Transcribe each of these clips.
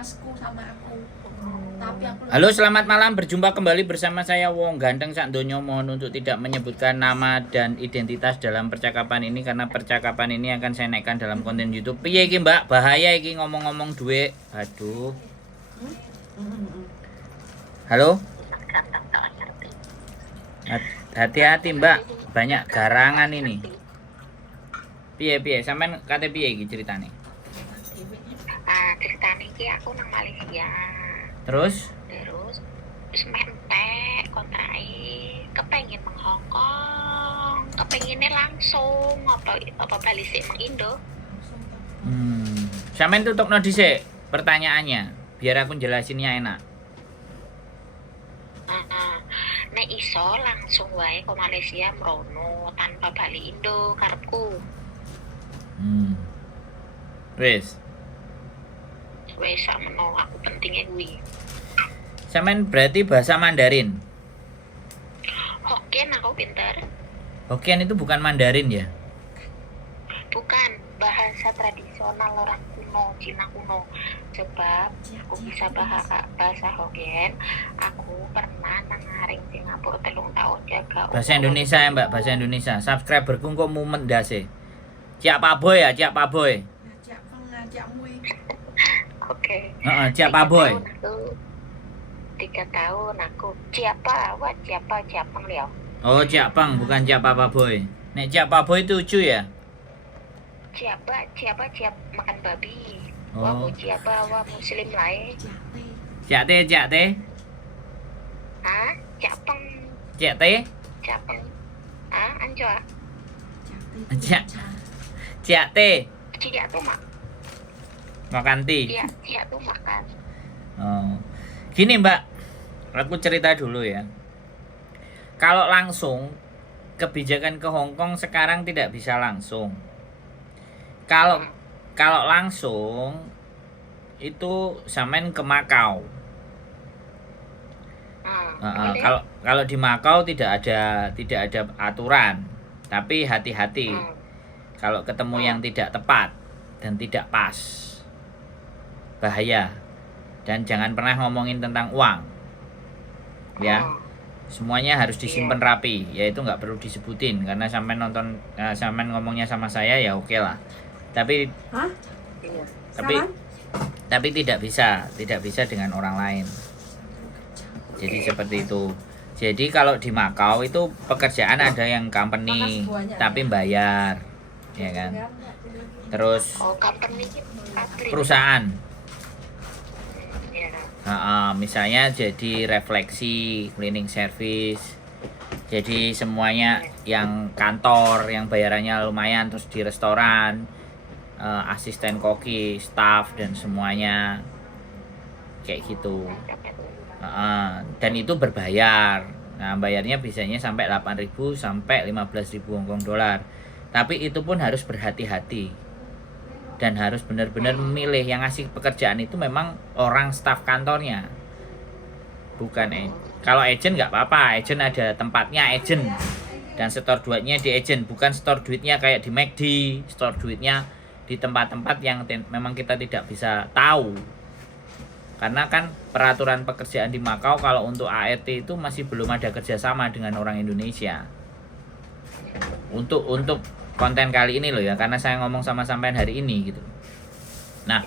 sama aku. Tapi aku Halo, selamat malam. Berjumpa kembali bersama saya Wong Ganteng Sak Donyo. Mohon untuk tidak menyebutkan nama dan identitas dalam percakapan ini karena percakapan ini akan saya naikkan dalam konten YouTube. Piye iki, Mbak? Bahaya iki ngomong-ngomong duit. Aduh. Halo? Hati-hati, Mbak. Banyak garangan ini. Piye sampean kate piye iki ceritane? Ceritane iki aku nang Malaysia. Terus Wis mentek kontrake kepengin meng Hongkong, kepengine langsung apa bali sik meng Indo. Sampean tutupno dhisik pertanyaannya biar aku jelasinnya enak. Nek iso langsung wae ke Malaysia mrono tanpa bali Indo karepku. Wis. Wis sakmeno aku pentingnya kuwi. Sampean berarti bahasa Mandarin. Hokkien aku pinter. Hokkien itu bukan Mandarin ya? Bukan, bahasa tradisional orang kuno, Cina kuno. Sebab aku bisa bahasa Hokkien. Aku pernah nangaring Singapura 3 tahun jaga. Bahasa Indonesia ya, Mbak, bahasa Indonesia. Subscriberku kok mumet ndase. Ciak Pak Boy ya, Ciak Pak Boy. ngajak pengajakmu. Oke. Heeh, Ciak Pak Boy. 3 tahun aku siapa liao. Oh, Ciak Pang bukan Ciak Papa Boy. Nek Ciak Pak Boy itu lucu ya? Siapa makan babi. Oh. Wah, siapa muslim lain. Ciak T. Ah, Japang. Ciak T. Ah, anjo. Ciak T. Cia tuh Makan ti. Cia tuh makan. Oh. Gini, Mbak. Aku cerita dulu ya. Kalau langsung kebijakan ke Hong Kong sekarang tidak bisa langsung. Kalau langsung itu sampean ke Makau. Kalau di Makau tidak ada aturan, tapi hati-hati kalau ketemu yang tidak tepat dan tidak pas, bahaya. Dan jangan pernah ngomongin tentang uang, ya. Semuanya harus disimpan rapi, yaitu nggak perlu disebutin karena sampean ngomongnya sama saya ya oke lah. Tapi tidak bisa dengan orang lain. Jadi seperti itu. Jadi kalau di Makau itu pekerjaan ada yang company tapi bayar, ya kan. Terus perusahaan. Misalnya jadi refleksi, cleaning service. Jadi semuanya yang kantor yang bayarannya lumayan, terus di restoran, asisten koki, staff dan semuanya kayak gitu. Dan itu berbayar. Nah, bayarnya biasanya sampai 8.000 sampai 15.000 Hongkong dolar. Tapi itu pun harus berhati-hati. Dan harus benar-benar memilih yang ngasih pekerjaan itu memang orang staf kantornya. Bukan kalau agent nggak apa-apa, agent ada tempatnya agent. Dan store duitnya di agent, bukan store duitnya kayak di McD, store duitnya di tempat-tempat yang memang kita tidak bisa tahu. Karena kan peraturan pekerjaan di Makau kalau untuk ART itu masih belum ada kerjasama dengan orang Indonesia. Untuk konten kali ini loh ya, karena saya ngomong sama sampean hari ini gitu. Nah,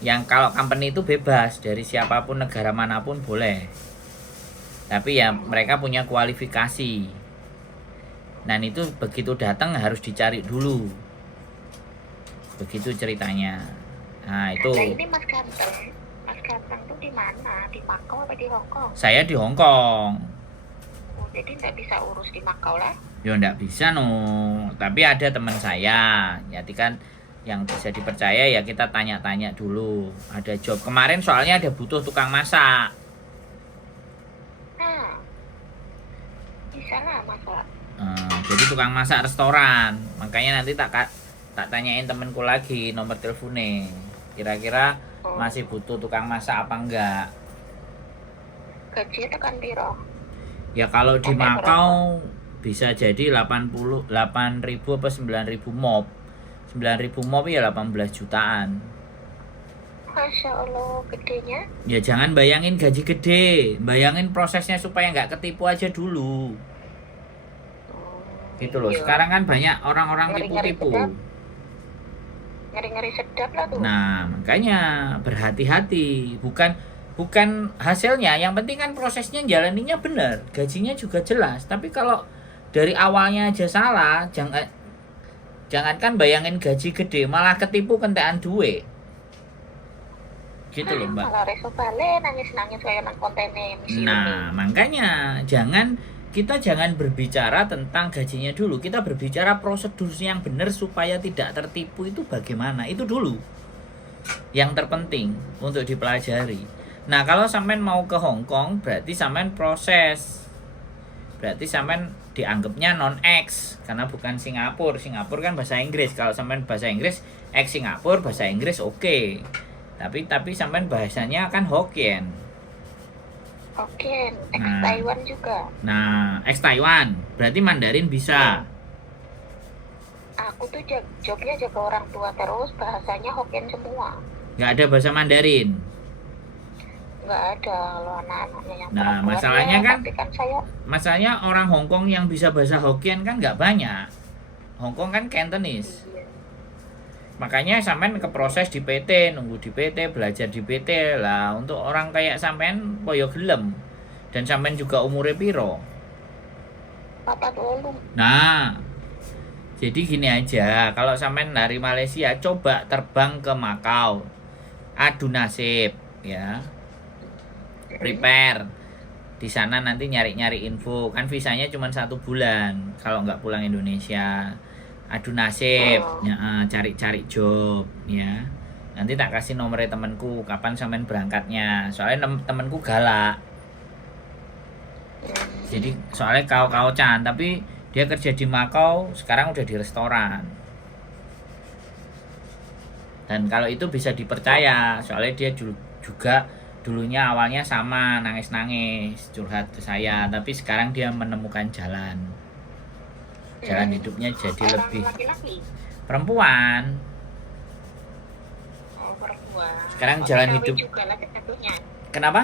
yang kalau company itu bebas dari siapapun negara manapun boleh. Tapi ya mereka punya kualifikasi. Dan itu begitu datang harus dicari dulu. Begitu ceritanya. Nah, itu. Nah, ini Mas Ganteng tuh di mana? Di Makau apa di Hong Kong? Saya di Hong Kong. Oh, jadi nggak bisa urus di Makau lah? Ya enggak bisa no. Tapi ada teman saya. Jadi kan yang bisa dipercaya ya kita tanya-tanya dulu. Ada job. Kemarin soalnya ada butuh tukang masak. Bisa lah masak. Jadi tukang masak restoran. Makanya nanti tak tanyain temenku lagi nomor teleponnya. Kira-kira masih butuh tukang masak apa enggak? Gaji tekan piro? Ya kalau di Makau bisa jadi 8.000 apa 9.000 mop. 9.000 mop ya 18 jutaan. Masya Allah, gedenya. Ya jangan bayangin gaji gede, bayangin prosesnya supaya nggak ketipu aja dulu. Gitu loh. Iya. Sekarang kan banyak orang-orang Ngeri-ngeri tipu-tipu. sedap. Ngeri-ngeri sedap lah tuh. Nah, makanya berhati-hati. Bukan hasilnya, yang penting kan prosesnya jalaninya benar, gajinya juga jelas. Tapi kalau dari awalnya aja salah, jangankan bayangin gaji gede, malah ketipu kentekan duit. Gitu loh, Mbak. Malah reso balik nangis-nangis kayak nang kontennya misi Nah, makanya kita jangan berbicara tentang gajinya dulu. Kita berbicara prosedur yang benar supaya tidak tertipu itu bagaimana. Itu dulu yang terpenting untuk dipelajari. Nah, kalau sampean mau ke Hong Kong, berarti sampean proses. Berarti sampean dianggapnya non-X karena bukan Singapura. Singapura kan bahasa Inggris. Kalau sampean bahasa Inggris, X Singapura bahasa Inggris oke. Tapi sampean bahasanya kan Hokkien. Oke, ex Nah. Taiwan juga. Nah, X Taiwan, berarti Mandarin bisa. Aku tuh jobnya jaga orang tua terus, bahasanya Hokkien semua. Nggak ada bahasa Mandarin. Nggak ada kalau anak-anaknya yang Nah, perempuan masalahnya ya, kan- tapi kan saya Masalahnya orang Hong Kong yang bisa bahasa Hokkien kan nggak banyak. Hong Kong kan Cantonese. Makanya sampean ke proses di PT, nunggu di PT, belajar di PT lah. Untuk orang kayak sampean koyo gelem. Dan sampean juga umure piro. papa dulu. Nah, jadi gini aja, kalau sampean dari Malaysia coba terbang ke Makau. Adu nasib ya. Prepare. Di sana nanti nyari-nyari info. Kan visanya cuma 1 bulan kalau nggak pulang Indonesia. Adu nasib, ya, cari-cari job ya. Nanti tak kasih nomornya temanku kapan sampean berangkatnya. Soalnya temanku galak. Jadi soalnya kau-kaucan, tapi dia kerja di Makau, sekarang udah di restoran. Dan kalau itu bisa dipercaya, soalnya dia juga dulunya awalnya sama nangis-nangis curhat ke saya, tapi sekarang dia menemukan jalan hidupnya jadi Orang lebih laki-laki. perempuan. Oh, perempuan. Sekarang jalan TKW hidup. juga lah tentunya. Kenapa?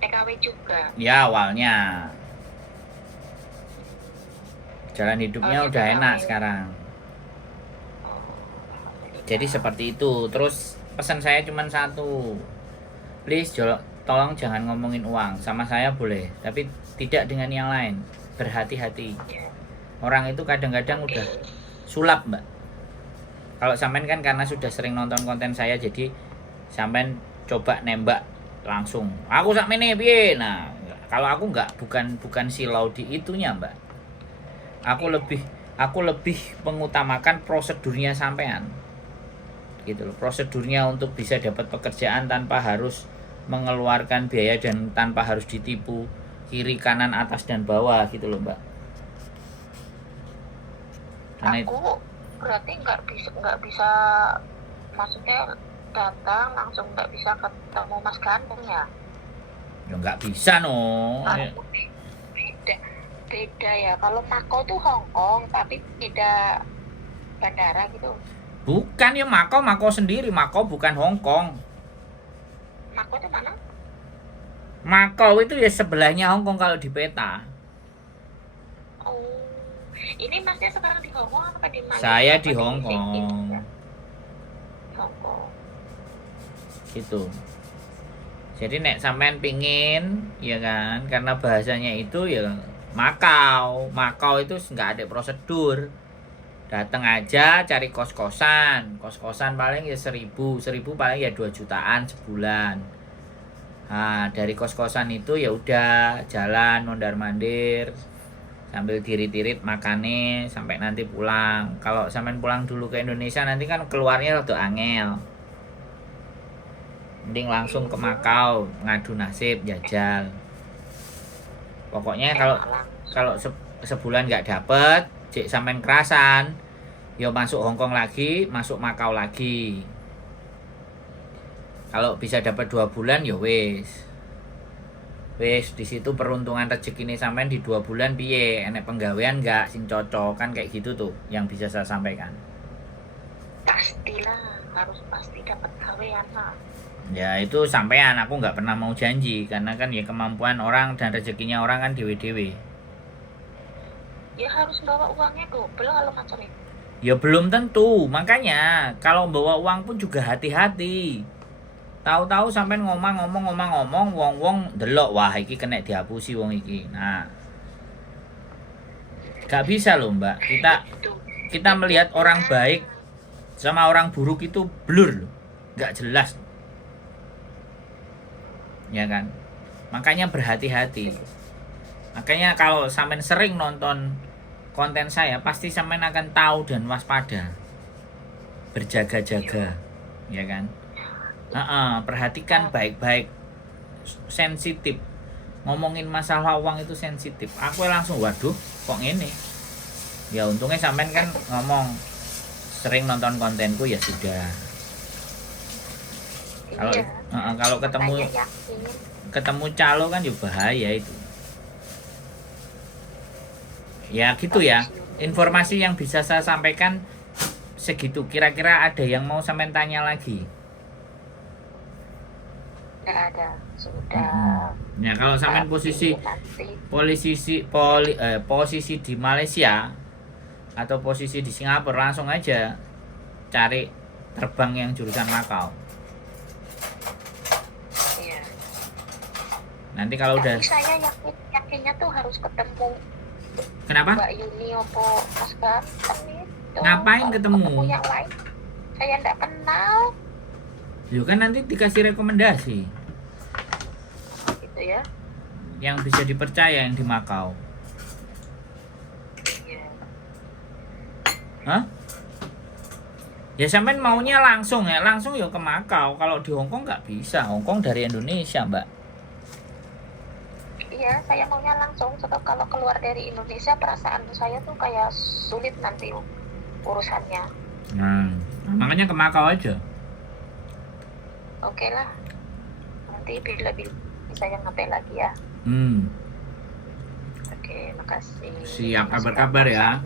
TKW juga. Ya awalnya jalan hidupnya Oh, udah TKW. enak sekarang. Oh, Jadi seperti itu. Terus pesan saya cuma satu, please tolong jangan ngomongin uang sama saya boleh, tapi tidak dengan yang lain. Berhati-hati. Orang itu kadang-kadang udah sulap, Mbak. Kalau sampean kan karena sudah sering nonton konten saya, jadi sampean coba nembak langsung. Aku sakmene piye? Nah, kalau aku bukan silau di itunya, Mbak. Aku lebih mengutamakan prosedurnya sampean. Gitu loh. Prosedurnya untuk bisa dapat pekerjaan tanpa harus mengeluarkan biaya dan tanpa harus ditipu kiri kanan atas dan bawah gitu loh, Mbak. Karena Aku berarti nggak bisa maksudnya datang langsung nggak bisa ketemu Mas Ganteng ya? ya nggak bisa no. Beda ya. Kalau Makau tuh Hong Kong tapi beda bandara gitu. Bukan ya Makau sendiri, Makau bukan Hong Kong. Makau tuh mana? Makau itu ya sebelahnya Hong Kong kalau di peta. Oh, ini masnya sekarang di Hong Kong apa di Malaysia? Saya Apa di Hong Kong. Sydney? Hong Kong. Gitu. Jadi nek sampean pingin ya kan, karena bahasanya itu ya Makau itu nggak ada prosedur. Datang aja cari kos-kosan paling ya 1.000 paling ya 2 jutaan sebulan. Nah, dari kos-kosan itu ya udah jalan mondar-mandir sambil tirit-tirit makane sampai nanti pulang. Kalau sampean pulang dulu ke Indonesia nanti kan keluarnya rada angel. Mending langsung ke Makau ngadu nasib jajal. Pokoknya kalau sebulan nggak dapet, cek sampean kerasan, ya masuk Hong Kong lagi, masuk Makau lagi. Kalau bisa dapat 2 bulan ya wis di situ peruntungan rezeki ini sampean di 2 bulan piye, enek penggawean nggak sing cocok kan kayak gitu tuh yang bisa saya sampaikan. Pastilah harus pasti dapat gawean lah. Ya itu sampean, aku nggak pernah mau janji karena kan ya kemampuan orang dan rezekinya orang kan dewe-dewe. Ya harus bawa uangnya double kalau macam itu. Ya belum tentu, makanya kalau bawa uang pun juga hati-hati. Tahu-tahu sampean ngomong-ngomong wong-wong delok, wah iki kena dihapusi wong iki. Nah, gak bisa loh mbak, kita melihat orang baik sama orang buruk itu blur loh, gak jelas, ya kan? Makanya berhati-hati. Makanya kalau sampean sering nonton konten saya, pasti sampean akan tahu dan waspada, berjaga-jaga, ya kan? Perhatikan baik-baik, sensitif. Ngomongin masalah uang itu sensitif. Aku langsung waduh, kok ngene? Ya untungnya sampean kan ngomong sering nonton kontenku ya sudah. Kalau kalau ketemu calo kan ya bahaya itu. Ya gitu ya. Informasi yang bisa saya sampaikan segitu. Kira-kira ada yang mau sampean tanya lagi? Nggak ada, sudah. Ya kalau sampean posisi di Malaysia atau posisi di Singapura, langsung aja cari terbang yang jurusan Macau. Iya. Nanti kalau udah. Saya yakinnya tuh harus ketemu. Kenapa? Mbak Yuni opo Mas Ganteng itu. Ngapain ketemu? Yang lain saya nggak kenal. Yo kan nanti dikasih rekomendasi. Gitu ya. Yang bisa dipercaya yang di Macau. Iya. Hah? Ya sampean maunya langsung ya ke Macau. Kalau di Hong Kong nggak bisa. Hong Kong dari Indonesia, Mbak. Iya, saya maunya langsung. Sebab kalau keluar dari Indonesia, perasaan saya tuh kayak sulit nanti urusannya. Nah, makanya ke Macau aja. Oke lah. Nanti bila saya ngapain lagi ya. Oke, makasih. Siap, kabar-kabar ya.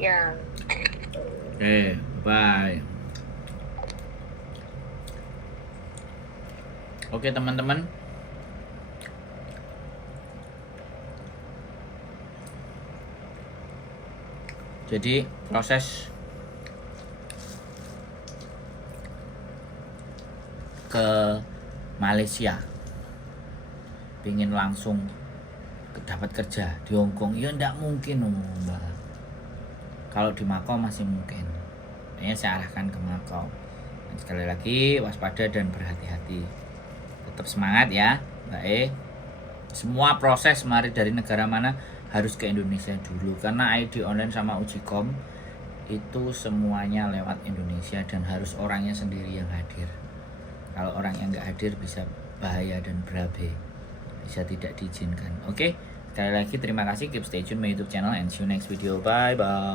Ya. Oke, bye. Oke teman-teman. Jadi proses ke Malaysia pingin langsung dapat kerja di Hong Kong ya ndak mungkin mbak. Kalau di Macau masih mungkin. Kayaknya saya arahkan ke Macau. Dan sekali lagi waspada dan berhati-hati. Tetap semangat ya mbak. Semua proses mari dari negara mana harus ke Indonesia dulu karena ID online sama Ujikom itu semuanya lewat Indonesia dan harus orangnya sendiri yang hadir. Kalau orang yang nggak hadir bisa bahaya dan berabe, bisa tidak diizinkan. Oke, sekali lagi terima kasih, keep stay tune my YouTube channel and see you next video. Bye bye.